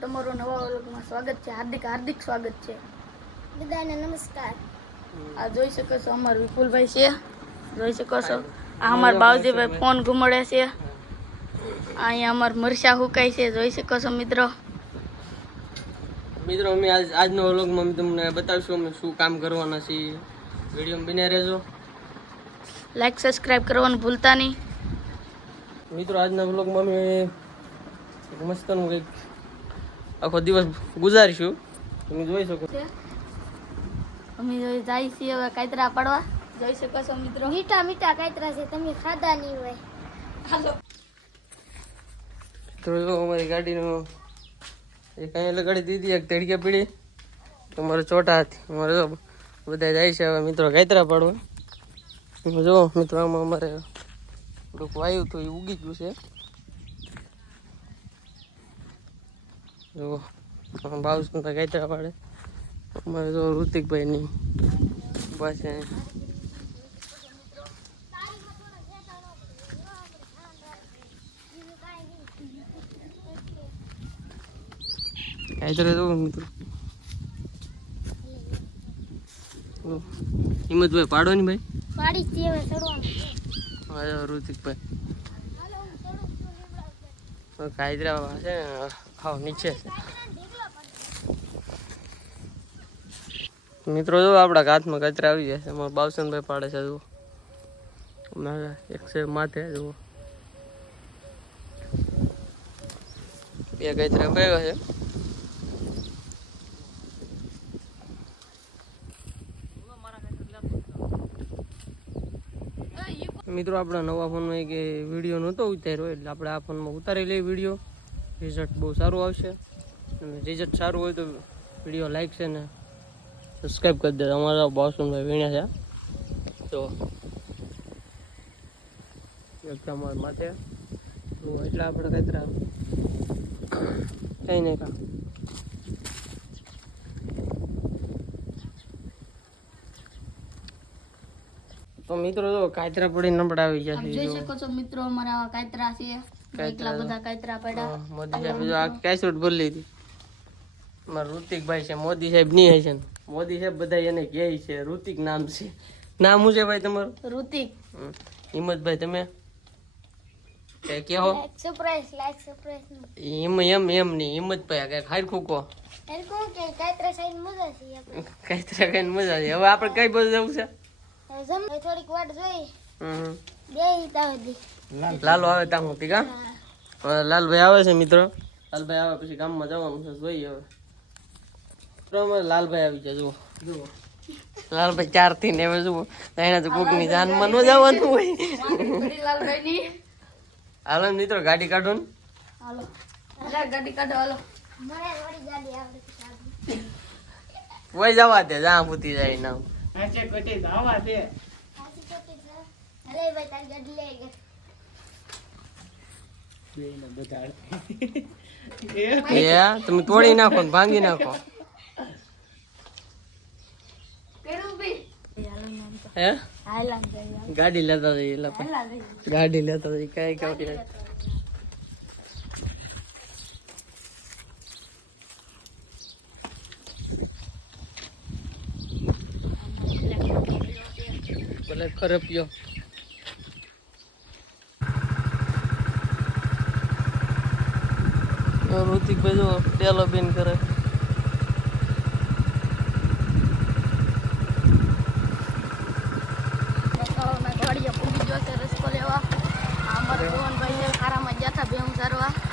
તમારું નવા વ્લોગમાં સ્વાગત છે. હાર્દિક સ્વાગત છે. બધાને નમસ્કાર. આ જોઈ શકો છો અમાર વિપુલભાઈ છે. જોઈ શકો છો આ અમાર બાવજીભાઈ ફોન ઘુમાડે છે. અહીંયા અમાર મરચા હુકાય છે. જોઈ શકો છો મિત્રો અમે આજનો વ્લોગમાં અમે તમને બતાવશું અમે શું કામ કરવાના છીએ. વિડીયોમાં બને રહેજો. લાઈક સબસ્ક્રાઇબ કરવાનું ભૂલતા નહીં. મિત્રો આજના વ્લોગમાં અમે મસ્તનું કંઈક આખો દિવસ ગુજારીશું. તમે જોઈ શકો અમે જાય છીએ હવે કાતરા પાડવા. જોઈ શકો છો મિત્રો મીઠા મીઠા કાતરા છે. તમે ખાધા નહીં હોય. હાલો તો અમારી ગાડીનો એક અહીંયા લગાડી દીધી, એક તડકે પીડી. તમારે ચોટા હતી અમારે જો બધા જાય છે હવે મિત્રો કાતરા પાડવા. એમાં જો મિત્રો આમાં અમારે થોડુંક વાયુ તો એ ઉગી ગયું છે. જો બાવસુભાઈ કાતરા પાડે. અમારે જો ઋતિકભાઈ ની પાસે કાતરા જો મિત્રો હિંમતભાઈ પાડો ની ભાઈ પાડી જ હવે ચડવાનું. હા ઋતિકભાઈ કાયદરા છે હાવ નીચે છે. મિત્રો જો આપણા હાથમાં કચરા આવી ગયા છે. અમારા બાવસનભાઈ પાડે છે. જુઓ એક છે માથે જુઓ બે કચરા પડ્યા છે. મિત્રો આપણા નવા ફોનમાં એક વિડીયો નહોતો ઉતાર્યો એટલે આપણે આ ફોનમાં ઉતારી લઈએ વિડીયો. રિઝલ્ટ બહુ સારું આવશે. અને રિઝલ્ટ સારું હોય તો વિડીયો લાઈક છે ને સબસ્ક્રાઈબ કરી દે. અમારા બાવસનભાઈ વીણ્યા છે. તો અમારા માથે એટલે આપણે કચરા કઈ નહીં કા તો મિત્રો જો કાતરા પડી નબળા આવી જશે. જોઈ શકો છો મિત્રો અમારા આવા કાતરા છે. એટલા બધા કાતરા પડ્યા. મોદી સાહેબ જો આ કેસેટ ભરી લીધી. મારા ઋતિકભાઈ છે. મોદી સાહેબ ની હશે ને મોદી સાહેબ બધા એને કહે છે. ઋતિક નામ છે. નામ શું છે ભાઈ તમારું? ઋતિક. હિંમતભાઈ તમે કેહો સરપ્રાઈઝ એમ નહીં હિંમતભાઈ કઈક હારખું કહો. કાતરા સાઈડ મજા છે. કાતરા કઈ મજા છે. હવે આપણે કઈ બાજુ જવું છે? થોડીક વાટ જોઈ લાલો આવે ત્યાં હું કા લાલભાઈ આવે છે મિત્રો. લાલભાઈ આવે પછી ગામમાં જવાનું છે. જોઈએ હવે લાલભાઈ આવી જાય. જુઓ જુઓ લાલભાઈ 4 થી ને હવે જુઓ એના તો કોકની જાનમાં ન જવાનું હોય. હાલો મિત્રો ગાડી કાઢો ને. હાલો ગાડી કાઢો. હાલો કોઈ જવા દે જ્યાં પૂતી જાય ના તમે તોડી નાખો ને ભાંગી નાખો. હે ગાડી લેતા જઈએ. ગાડી લેતા જઈએ કઈ કઈ ભલે ખરપ્યો. ઋતિકભાઈ જો ટેલો બેન કરે.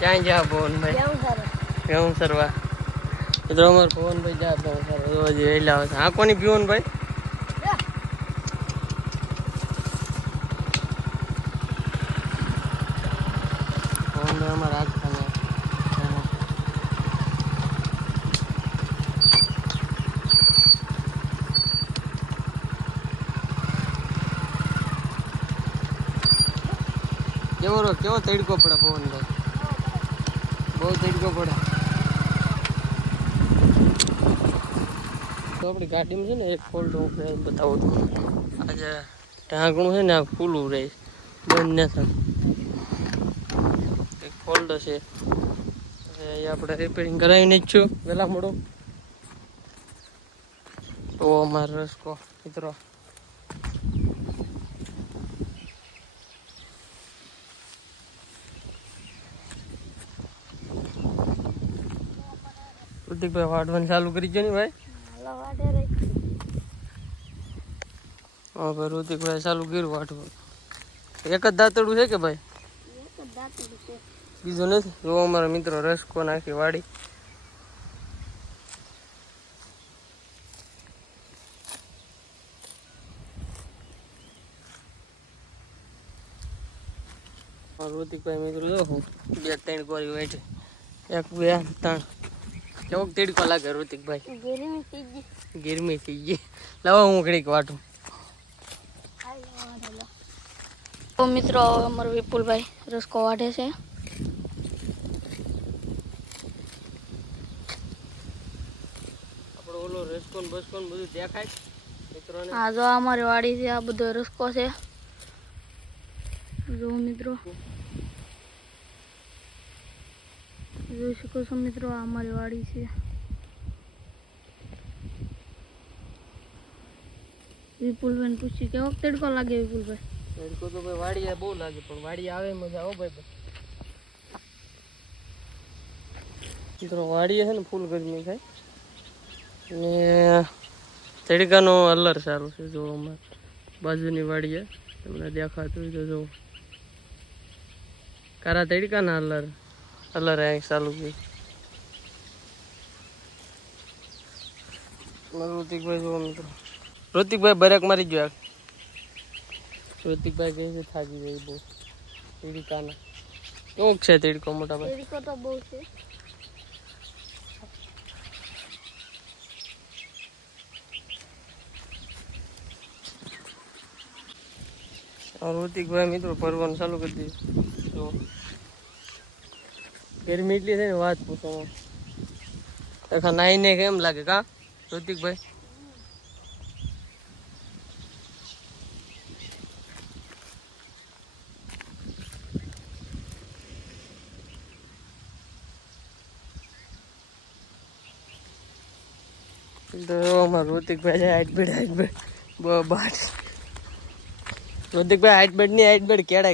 ક્યાં જા ભુવનભાઈ? ભેવું સરવા. મિત્રો અમારે ભુવનભાઈ જા ભેવું સરવા રોજ વહેલા આવે છે. હા કોની ભુવનભાઈ? ભુવનભાઈ અમારા હાથ ખાને કેવો તડકો પડે ભુવનભાઈ? બહુ તડકો પડે. તો આપણી ગાડીમાં છે ને એક ફોલ્ટ હું બતાવું છું. આજે ઢાંકણું છે ને આ ખુલ્લું રહે બંધ ન થાય. એક ફોલ્ડ છે એ આપણે રિપેરિંગ કરાવીને જ છું વહેલા મોડો. તો અમારો રસ્કો મિત્રો ઋતિકભાઈ વાઢવાનું ચાલુ કરી છે ને ભાઈ? હા ભાઈ ઋતિકભાઈ ચાલુ કર્યું વાઢવાનું. એક જ દાંતડું છે કે ભાઈ? બીજું નથી. જો અમારા મિત્રો રસકો નાખી વાડી. ઋતિકભાઈ મિત્રો જો હું 2-3 કોરી વાટી. 1 2 3 કેવોક તેડકો લાગે ઋતિકભાઈ? ગરમી થઈ ગઈ. લાવો હું ઘડીક વાટું. તો મિત્રો અમારો વિપુલભાઈ રસકો વાઢે છે. આપણો ઓલો રસકો ને બસકો ને બધું દેખાય મિત્રોને. હા જો અમારી વાડી છે, આ બધો રસકો છે. જો મિત્રો જોઈ શકો છો મિત્રો, આ અમારી વાડી છે. વિપુલભાઈ પૂછ્યું કેવો તડકો લાગે વિપુલભાઈ? તડકો તો ભાઈ વાડીએ બહુ લાગે, પણ વાડીએ આવે મજા આવો ભાઈ. મિત્રો વાડીએ છે ને ફૂલ ગરમી થાય ને તડકાનો અલર સારું છે. જો અમારે બાજુની વાડીએ તમને દેખાતું હોય તો જો કારા તડકાના અલર અહીં ચાલુ છે. ઋતિકભાઈ જો મિત્રો, ઋતિકભાઈ બરેક મારી ગયો. ઋતિકભાઈ કહે છે થાકી ગઈ બહુ તડકાના. કેવો છે તડકો મોટા ભાઈ? તડકો તો બહુ છે. ઋતિકભાઈ મિત્રો ભરવાનું ચાલુ કરી દીધું. તો ગરમી એટલી છે ને વાત પૂછો. નાઈને કેમ લાગે કા ઋતિકભાઈ? અમારું ઋતિકભાઈ છે height bed Baat. ઋતિકભાઈ height bed ની હાઈટ બેડ કેડે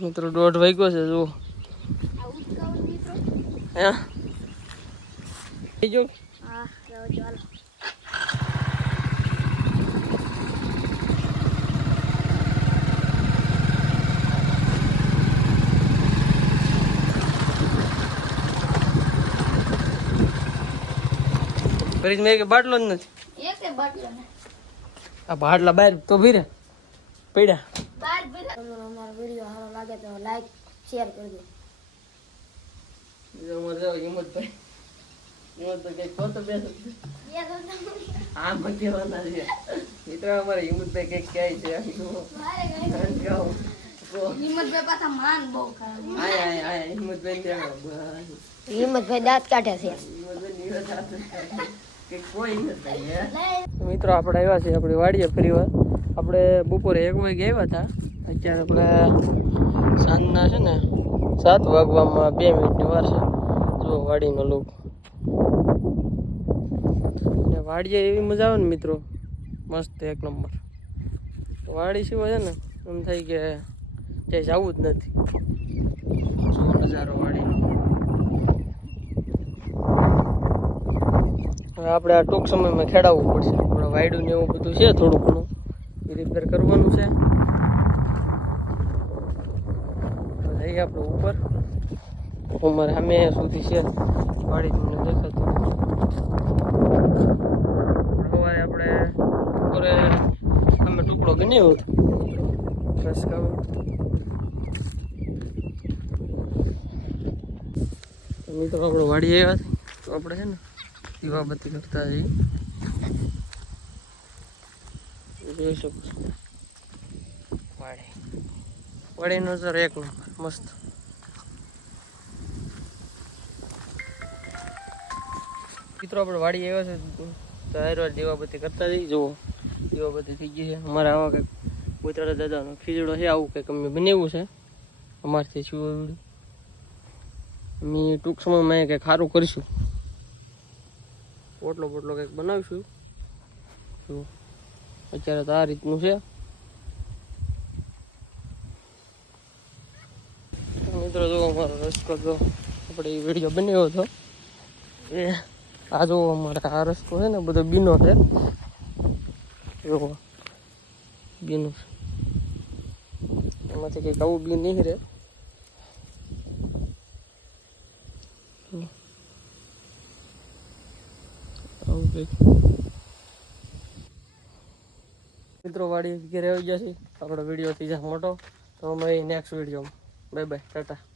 મિત્રો 1:30 વાગ્યો છે. જો હે જો હા ચાલો. ફ્રીજ માં એક બાટલો જ નથી. એક બાટલો ને આ બાટલા બહાર તો ભીરે પડ્યા. બાર ભીરા. અમારો વિડિયો સારો લાગે તો લાઈક શેર કરજો. હિંમતભાઈ કઈ ખોટો બેસ આ મતવાના છે મિત્રો. અમારે હિંમતભાઈ કઈક ક્યાંય છે. હિંમતભાઈ પાછા માન બહુ ખરાબ. હિંમતભાઈ દાંત કાઢે છે. મિત્રો આપણે આવ્યા છીએ આપણી વાડીએ ફરી વાર. આપણે બપોરે 1 વાગે આવ્યા હતા. અત્યારે આપણે સાંજના છે ને 7 વાગવામાં 2 મિનિટની વાર છે. જો વાડીનો લુક. વાડીએ એવી મજા આવે ને મિત્રો, મસ્ત 1 નંબર. વાડી સિવાય છે ને એમ થાય કે ક્યાંય જવું જ નથી. શું નજારો વાડીનો. આપણે આ ટૂંક સમયમાં ખેડાવવું પડશે. આપણે વાયડું ને એવું બધું છે થોડું ઘણું એ રિપેર કરવાનું છે. જઈએ આપણે ઉપર. અમારે સામે સુધી છે વાડી, તમને દેખાતું. સવારે આપણે બપોરે અમે ટુકડો ગણ્યો હતો રસકામાં. મિત્રો આપણે વાડી આવ્યા તો આપણે છે ને દીવાબત્તી કરતા જઈએ. જોઈ શકો છો વાડીનો નજારો 1 નંબર મસ્ત. મિત્રો આપણે વાડી આવ્યા છે તો હારવાર દીવાબત્તી કરતા જઈએ. જુઓ એવા બધી થઈ ગઈ છે. અમારે આવા કંઈક ઉતરા દાદાનો ખીચડો છે, આવું કંઈક અમે બનાવ્યું છે અમારથી શું અમે ટૂંક સમયમાં કંઈક સારું કરીશું, પોટલો કંઈક બનાવીશું. તો અત્યારે તો આ રીતનું છે. મિત્રો જો અમારો રસ્તો જો આપણે એ વિડીયો બનાવ્યો હતો એ આ જો અમારે આ રસ્તો છે ને બધો બીનો છે, એવો બીનું એમાંથી કંઈક આવું બી નહીં રહે. આવું કંઈક મિત્રો વાડી ઘેરે આવી જશે. આપણો વિડીયો થઈ જશે મોટો, તો અમે નેક્સ્ટ વિડીયોમાં બાય બાય ટાટા.